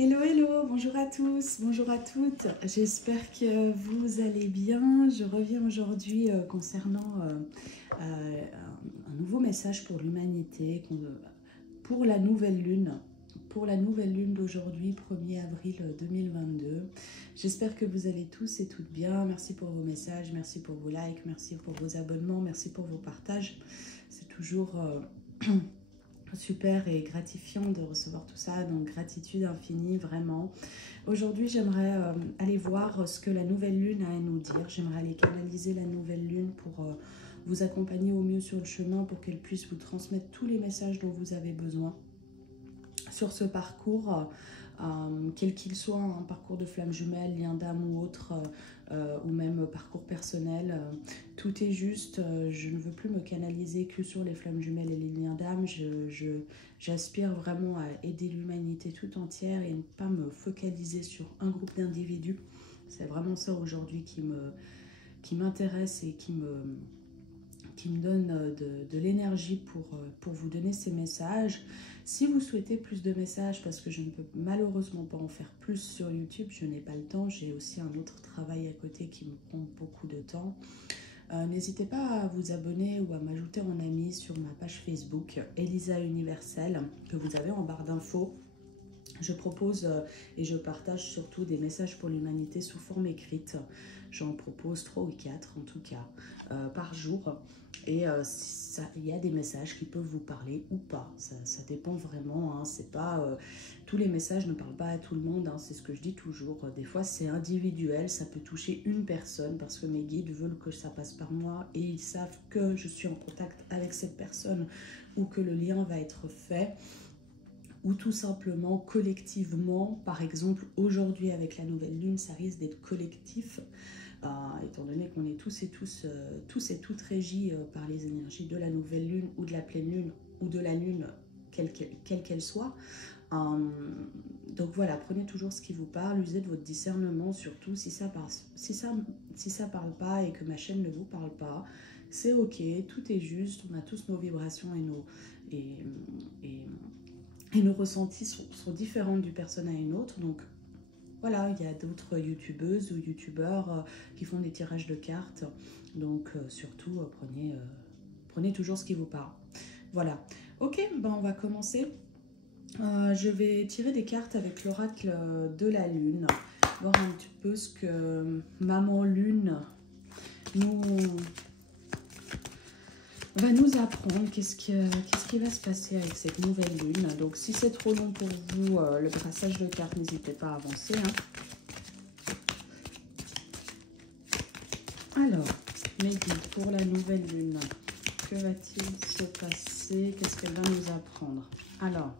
Hello, hello, bonjour à tous, bonjour à toutes, j'espère que vous allez bien. Je reviens aujourd'hui concernant un nouveau message pour l'humanité, pour la nouvelle lune. Pour la nouvelle lune d'aujourd'hui, 1er avril 2022. J'espère que vous allez tous et toutes bien. Merci pour vos messages, merci pour vos likes, merci pour vos abonnements, merci pour vos partages. C'est toujours super et gratifiant de recevoir tout ça, donc gratitude infinie, vraiment. Aujourd'hui, j'aimerais aller voir ce que la nouvelle lune a à nous dire. J'aimerais aller canaliser la nouvelle lune pour vous accompagner au mieux sur le chemin, pour qu'elle puisse vous transmettre tous les messages dont vous avez besoin sur ce parcours, quel qu'il soit, un parcours de flamme jumelle, lien d'âme ou autre, ou même parcours personnel. Tout est juste, je ne veux plus me canaliser que sur les flammes jumelles et les liens d'âme. J'aspire vraiment à aider l'humanité tout entière et ne pas me focaliser sur un groupe d'individus. C'est vraiment ça aujourd'hui qui m'intéresse et qui me donne de l'énergie pour vous donner ces messages. Si vous souhaitez plus de messages, parce que je ne peux malheureusement pas en faire plus sur YouTube, je n'ai pas le temps, j'ai aussi un autre travail à côté qui me prend beaucoup de temps. N'hésitez pas à vous abonner ou à m'ajouter en ami sur ma page Facebook, Elisa Universelle, que vous avez en barre d'infos. Je propose et je partage surtout des messages pour l'humanité sous forme écrite. J'en propose 3 ou 4 en tout cas par jour. Et il y a des messages qui peuvent vous parler ou pas. Ça dépend vraiment. Hein. C'est pas, tous les messages ne parlent pas à tout le monde. Hein. C'est ce que je dis toujours. Des fois, c'est individuel. Ça peut toucher une personne parce que mes guides veulent que ça passe par moi. Et ils savent que je suis en contact avec cette personne ou que le lien va être fait. Ou tout simplement collectivement, par exemple aujourd'hui avec la nouvelle lune, ça risque d'être collectif, étant donné qu'on est tous et toutes régis par les énergies de la nouvelle lune ou de la pleine lune ou de la lune, quelle qu'elle soit. Donc voilà, prenez toujours ce qui vous parle, usez de votre discernement, surtout si ça parle pas et que ma chaîne ne vous parle pas, c'est ok, tout est juste, on a tous nos vibrations et nos ressentis sont différents d'une personne à une autre. Donc voilà, il y a d'autres youtubeuses ou youtubeurs qui font des tirages de cartes. Donc surtout, prenez toujours ce qui vous parle. Voilà. Ok, ben on va commencer. Je vais tirer des cartes avec l'oracle de la lune. Voir un petit peu ce que Maman Lune va nous apprendre, qu'est-ce qui va se passer avec cette nouvelle lune. Donc si c'est trop long pour vous, le brassage de cartes, n'hésitez pas à avancer. Hein. Alors, mes guides pour la nouvelle lune, que va-t-il se passer? Qu'est-ce qu'elle va nous apprendre? Alors,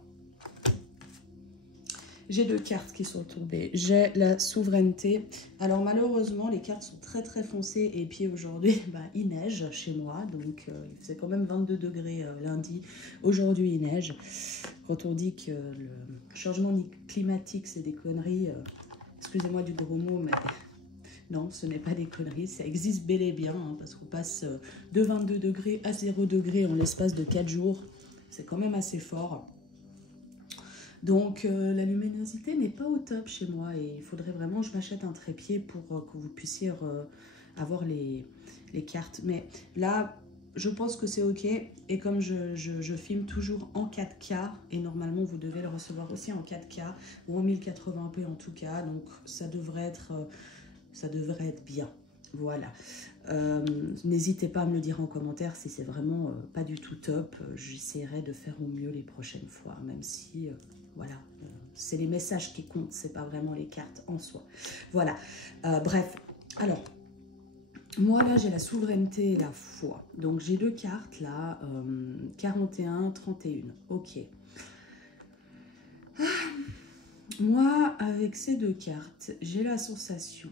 j'ai 2 cartes qui sont tombées. J'ai la souveraineté. Alors malheureusement, les cartes sont très très foncées. Et puis aujourd'hui, il neige chez moi. Donc il faisait quand même 22 degrés lundi. Aujourd'hui, il neige. Quand on dit que le changement climatique, c'est des conneries, excusez-moi du gros mot, mais non, ce n'est pas des conneries. Ça existe bel et bien. Hein, parce qu'on passe de 22 degrés à 0 degrés en l'espace de 4 jours. C'est quand même assez fort. Donc la luminosité n'est pas au top chez moi et il faudrait vraiment que je m'achète un trépied pour que vous puissiez avoir les cartes. Mais là, je pense que c'est ok. Et comme je filme toujours en 4K, et normalement vous devez le recevoir aussi en 4K ou en 1080p en tout cas, donc ça devrait être bien. Voilà. N'hésitez pas à me le dire en commentaire si c'est vraiment pas du tout top. J'essaierai de faire au mieux les prochaines fois, même si... voilà, c'est les messages qui comptent, c'est pas vraiment les cartes en soi. Voilà, bref, alors, moi là j'ai la souveraineté et la foi. Donc j'ai 2 cartes là, 41, 31, ok. Moi, avec ces 2 cartes, j'ai la sensation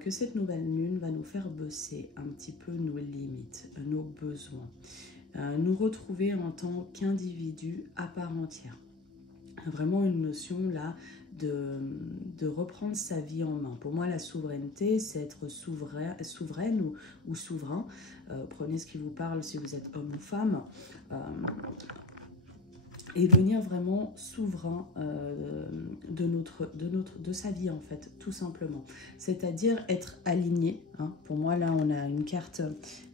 que cette nouvelle lune va nous faire bosser un petit peu nos limites, nos besoins, nous retrouver en tant qu'individu à part entière. Vraiment une notion là de reprendre sa vie en main. Pour moi, la souveraineté, c'est être souveraine ou souverain. Prenez ce qui vous parle si vous êtes homme ou femme. Et devenir vraiment souverain de sa vie en fait, tout simplement. C'est-à-dire être aligné. Hein. Pour moi, là, on a une carte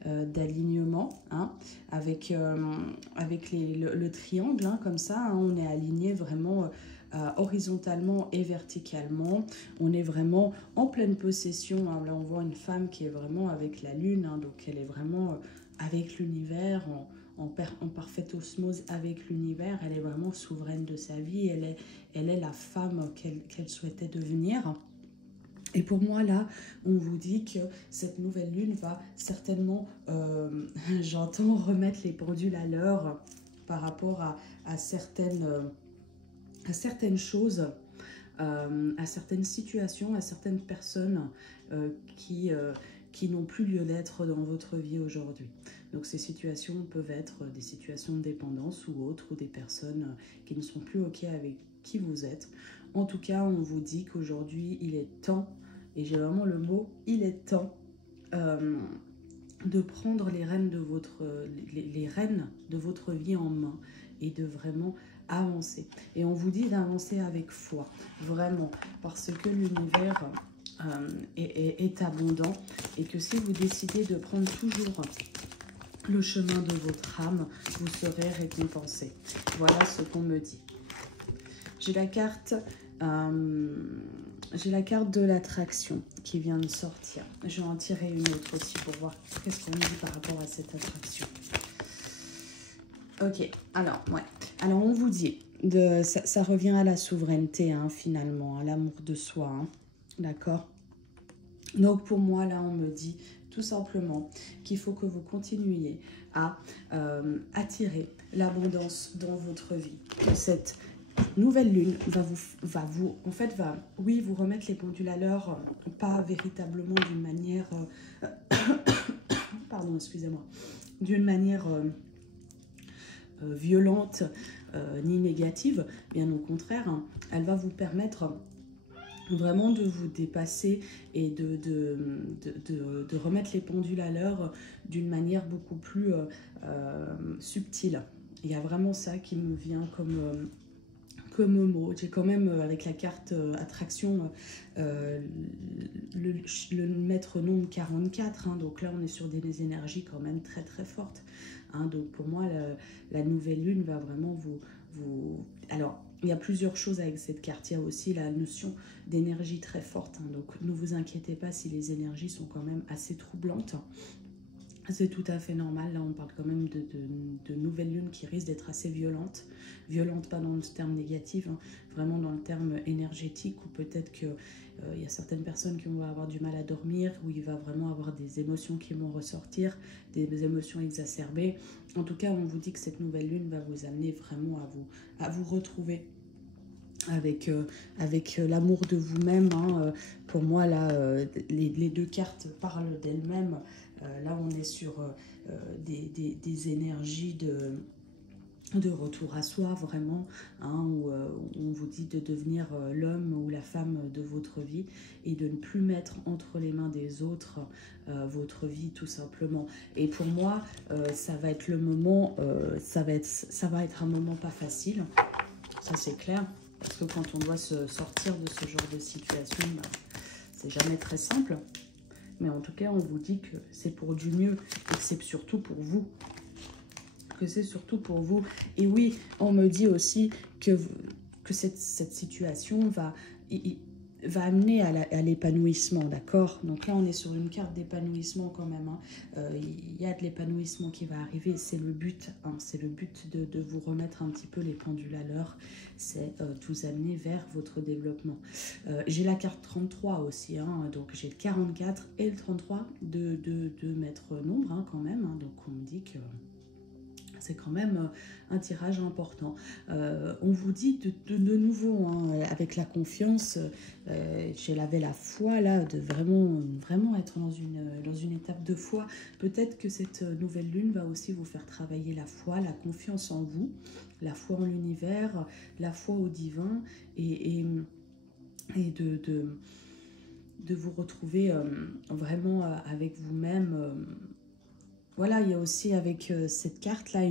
d'alignement hein, avec le triangle, hein, comme ça. Hein, on est aligné vraiment horizontalement et verticalement. On est vraiment en pleine possession. Hein. Là, on voit une femme qui est vraiment avec la lune, hein, donc elle est vraiment avec l'univers, en parfaite osmose avec l'univers. Elle est vraiment souveraine de sa vie. Elle est la femme qu'elle souhaitait devenir. Et pour moi, là, on vous dit que cette nouvelle lune va certainement, j'entends, remettre les pendules à l'heure par rapport à certaines choses, à certaines situations, à certaines personnes qui n'ont plus lieu d'être dans votre vie aujourd'hui. Donc ces situations peuvent être des situations de dépendance ou autres, ou des personnes qui ne sont plus OK avec qui vous êtes. En tout cas, on vous dit qu'aujourd'hui, il est temps, et j'ai vraiment le mot, il est temps de prendre les rênes de votre vie en main et de vraiment avancer. Et on vous dit d'avancer avec foi, vraiment, parce que l'univers est abondant et que si vous décidez de prendre toujours le chemin de votre âme, vous serez récompensé. Voilà ce qu'on me dit. J'ai la carte de l'attraction qui vient de sortir. Je vais en tirer une autre aussi pour voir qu'est-ce qu'on me dit par rapport à cette attraction. Ok, alors, ouais. Alors, on vous dit, ça revient à la souveraineté, hein, finalement, à l'amour de soi, hein, d'accord? Donc, pour moi, là, on me dit tout simplement qu'il faut que vous continuiez à attirer l'abondance dans votre vie. Cette nouvelle lune va vous remettre les pendules à l'heure, pas véritablement d'une manière, pardon, excusez-moi, d'une manière violente ni négative, bien au contraire, hein, elle va vous permettre vraiment de vous dépasser et de remettre les pendules à l'heure d'une manière beaucoup plus subtile. Il y a vraiment ça qui me vient comme mot. J'ai quand même, avec la carte attraction, le maître nombre 44. Hein, donc là, on est sur des énergies quand même très très fortes. Hein, donc pour moi, la nouvelle lune va vraiment vous... Alors, il y a plusieurs choses avec cette carte. Il y a aussi la notion d'énergie très forte. Hein, donc ne vous inquiétez pas si les énergies sont quand même assez troublantes. C'est tout à fait normal. Là, on parle quand même de nouvelles lunes qui risquent d'être assez violentes. Violentes, pas dans le terme négatif, hein, vraiment dans le terme énergétique, où peut-être qu'il y a certaines personnes qui vont avoir du mal à dormir, où il va vraiment avoir des émotions qui vont ressortir, des émotions exacerbées. En tout cas, on vous dit que cette nouvelle lune va vous amener vraiment à vous retrouver avec l'amour de vous-même. Hein. Pour moi, là, les deux cartes parlent d'elles-mêmes. Là, on est sur des énergies de retour à soi, vraiment, hein, où on vous dit de devenir l'homme ou la femme de votre vie et de ne plus mettre entre les mains des autres votre vie, tout simplement. Et pour moi, ça va être le moment, ça va être un moment pas facile, ça c'est clair, parce que quand on doit se sortir de ce genre de situation, bah, c'est jamais très simple. Mais en tout cas, on vous dit que c'est pour du mieux et que c'est surtout pour vous. Que c'est surtout pour vous. Et oui, on me dit aussi que cette situation va amener à l'épanouissement, d'accord? Donc là, on est sur une carte d'épanouissement quand même. Hein. Il y a de l'épanouissement qui va arriver. C'est le but. Hein. C'est le but de vous remettre un petit peu les pendules à l'heure. C'est de vous amener vers votre développement. J'ai la carte 33 aussi. Hein. Donc j'ai le 44 et le 33 de maître nombre hein, quand même. Hein. Donc on me dit que... c'est quand même un tirage important. On vous dit de nouveau, hein, avec la confiance, j'avais la foi là, de vraiment être dans une étape de foi. Peut-être que cette nouvelle lune va aussi vous faire travailler la foi, la confiance en vous, la foi en l'univers, la foi au divin et de vous retrouver vraiment avec vous-même Voilà, il y a aussi avec cette carte-là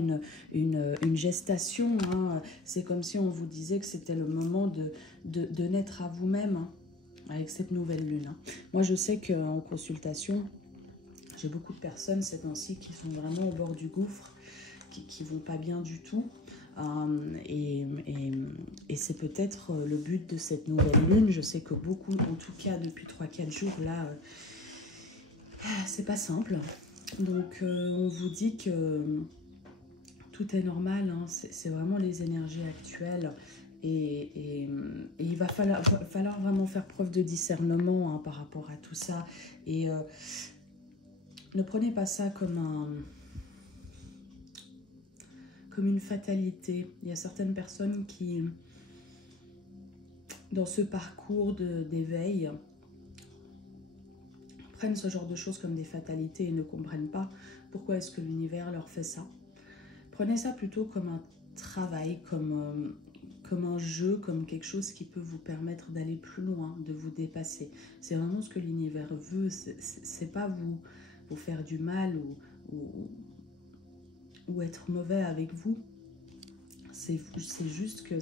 une gestation. Hein. C'est comme si on vous disait que c'était le moment de naître à vous-même, hein, avec cette nouvelle lune. Hein. Moi, je sais qu'en consultation, j'ai beaucoup de personnes ces temps-ci qui sont vraiment au bord du gouffre, qui ne vont pas bien du tout. Et c'est peut-être le but de cette nouvelle lune. Je sais que beaucoup, en tout cas depuis 3-4 jours, là, c'est pas simple. Donc on vous dit que tout est normal, hein. C'est vraiment les énergies actuelles. Et il va falloir vraiment faire preuve de discernement, hein, par rapport à tout ça. Et ne prenez pas ça comme une fatalité. Il y a certaines personnes qui, dans ce parcours d'éveil, prennent ce genre de choses comme des fatalités et ne comprennent pas pourquoi est-ce que l'univers leur fait ça. Prenez ça plutôt comme un travail, comme un jeu, comme quelque chose qui peut vous permettre d'aller plus loin, de vous dépasser. C'est vraiment ce que l'univers veut, c'est pas vous faire du mal ou être mauvais avec vous. C'est juste que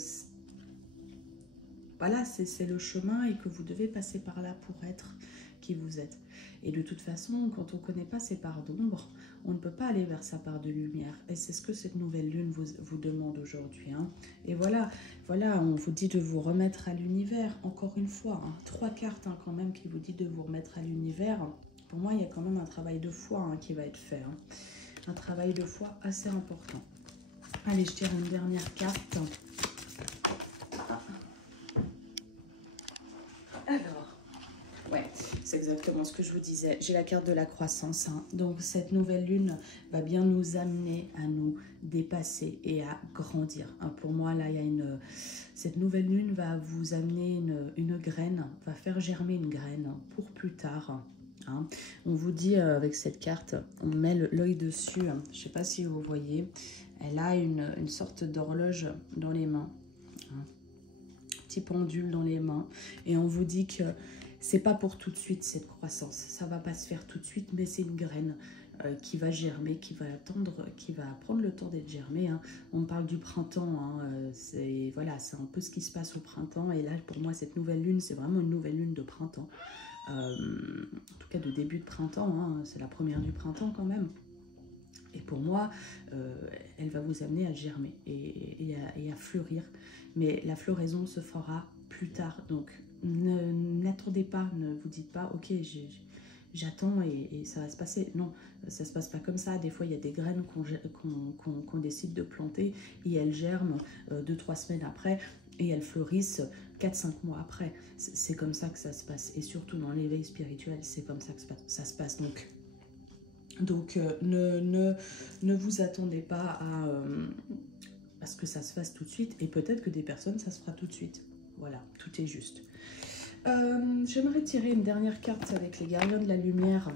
voilà, c'est le chemin et que vous devez passer par là pour être qui vous êtes. Et de toute façon, quand on ne connaît pas ses parts d'ombre, on ne peut pas aller vers sa part de lumière. Et c'est ce que cette nouvelle lune vous demande aujourd'hui. Hein. Et voilà, on vous dit de vous remettre à l'univers, encore une fois. Hein. 3 cartes, hein, quand même qui vous dit de vous remettre à l'univers. Pour moi, il y a quand même un travail de foi, hein, qui va être fait. Hein. Un travail de foi assez important. Allez, je tire une dernière carte. Alors, ouais, c'est exactement ce que je vous disais. J'ai la carte de la croissance. Hein. Donc, cette nouvelle lune va bien nous amener à nous dépasser et à grandir. Hein. Pour moi, là, il y a cette nouvelle lune va vous amener une graine, va faire germer une graine pour plus tard. Hein. On vous dit avec cette carte, on met l'œil dessus. Hein. Je ne sais pas si vous voyez. Elle a une sorte d'horloge dans les mains. Hein. Petit pendule dans les mains. Et on vous dit que c'est pas pour tout de suite cette croissance. Ça va pas se faire tout de suite, mais c'est une graine qui va germer, qui va prendre le temps d'être germée. Hein. On parle du printemps. Hein. C'est un peu ce qui se passe au printemps. Et là, pour moi, cette nouvelle lune, c'est vraiment une nouvelle lune de printemps. En tout cas, de début de printemps. Hein. C'est la première du printemps quand même. Et pour moi, elle va vous amener à germer et à fleurir. Mais la floraison se fera plus tard. Donc, n'attendez pas, ne vous dites pas, ok, j'attends et ça va se passer. Non, ça ne se passe pas comme ça. Des fois, il y a des graines qu'on décide de planter et elles germent 2-3 semaines après et elles fleurissent 4-5 mois après. C'est comme ça que ça se passe. Et surtout dans l'éveil spirituel, c'est comme ça que ça se passe. Donc, ne vous attendez pas à ce que ça se fasse tout de suite. Et peut-être que des personnes, ça se fera tout de suite. Voilà, tout est juste. J'aimerais tirer une dernière carte avec les gardiens de la lumière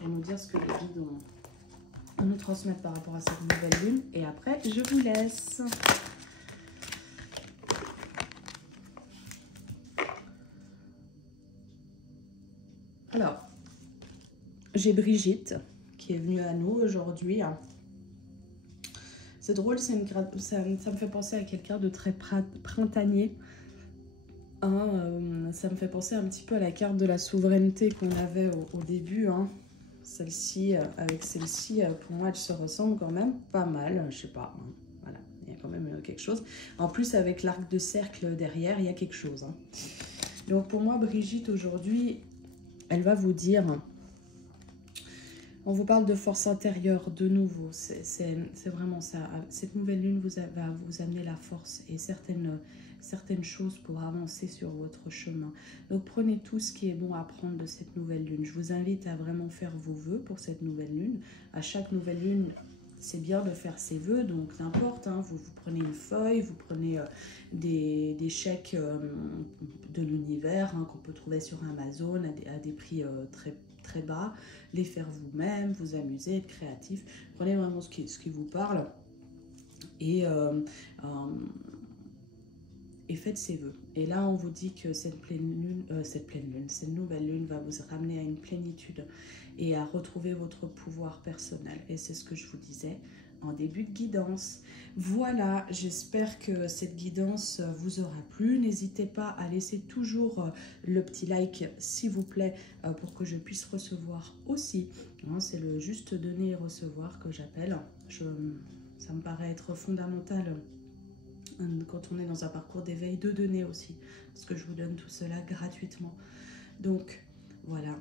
pour nous dire ce que les guides ont nous transmettre par rapport à cette nouvelle lune. Et après, je vous laisse. Alors, j'ai Brigitte qui est venue à nous aujourd'hui. C'est drôle, ça me fait penser à quelqu'un de très printanier. Hein, ça me fait penser un petit peu à la carte de la souveraineté qu'on avait au début. Hein. Celle-ci, avec celle-ci, pour moi, elle se ressemble quand même pas mal. Je sais pas. Hein. Voilà, il y a quand même quelque chose. En plus, avec l'arc de cercle derrière, il y a quelque chose. Hein. Donc, pour moi, Brigitte, aujourd'hui, elle va vous dire... On vous parle de force intérieure de nouveau, c'est vraiment ça. Cette nouvelle lune va vous amener la force et certaines choses pour avancer sur votre chemin. Donc prenez tout ce qui est bon à prendre de cette nouvelle lune. Je vous invite à vraiment faire vos vœux pour cette nouvelle lune. À chaque nouvelle lune, c'est bien de faire ses vœux, donc n'importe, hein, vous prenez une feuille, vous prenez des chèques de l'univers, hein, qu'on peut trouver sur Amazon à des prix très bas, les faire vous-même, vous amuser, être créatif. Prenez vraiment ce qui vous parle et et faites ses vœux. Et là, on vous dit que cette nouvelle lune va vous ramener à une plénitude et à retrouver votre pouvoir personnel. Et c'est ce que je vous disais en début de guidance. Voilà, j'espère que cette guidance vous aura plu. N'hésitez pas à laisser toujours le petit like, s'il vous plaît, pour que je puisse recevoir aussi. C'est le juste donner et recevoir que j'appelle. Ça me paraît être fondamental quand on est dans un parcours d'éveil, de donner aussi, parce que je vous donne tout cela gratuitement. Donc voilà,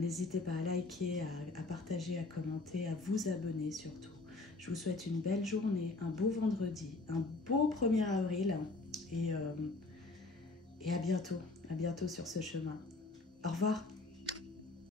n'hésitez pas à liker, à partager, à commenter, à vous abonner surtout. Je vous souhaite une belle journée, un beau vendredi, un beau 1er avril et à bientôt sur ce chemin. Au revoir.